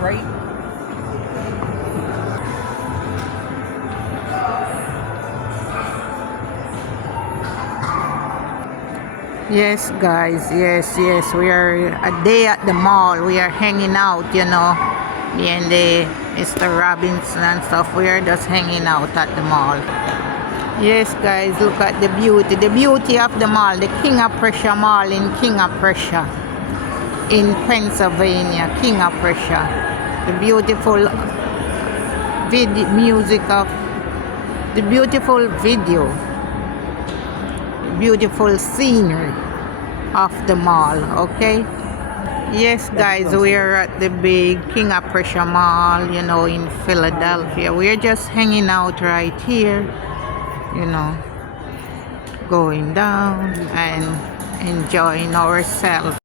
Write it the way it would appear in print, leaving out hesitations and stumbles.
right? Yes, guys. Yes. We are a day at the mall. We are hanging out, Me and the Mr. Robinson and stuff. We are just hanging out at the mall. Yes, guys. Look at the beauty. The beauty of the mall. The King of Prussia Mall in King of Prussia in Pennsylvania. King of Prussia. The beautiful music of the beautiful video. Beautiful scenery of the mall. Okay, yes, guys, we are at the big King of Prussia Mall, in Philadelphia. We are just hanging out right here, going down and enjoying ourselves.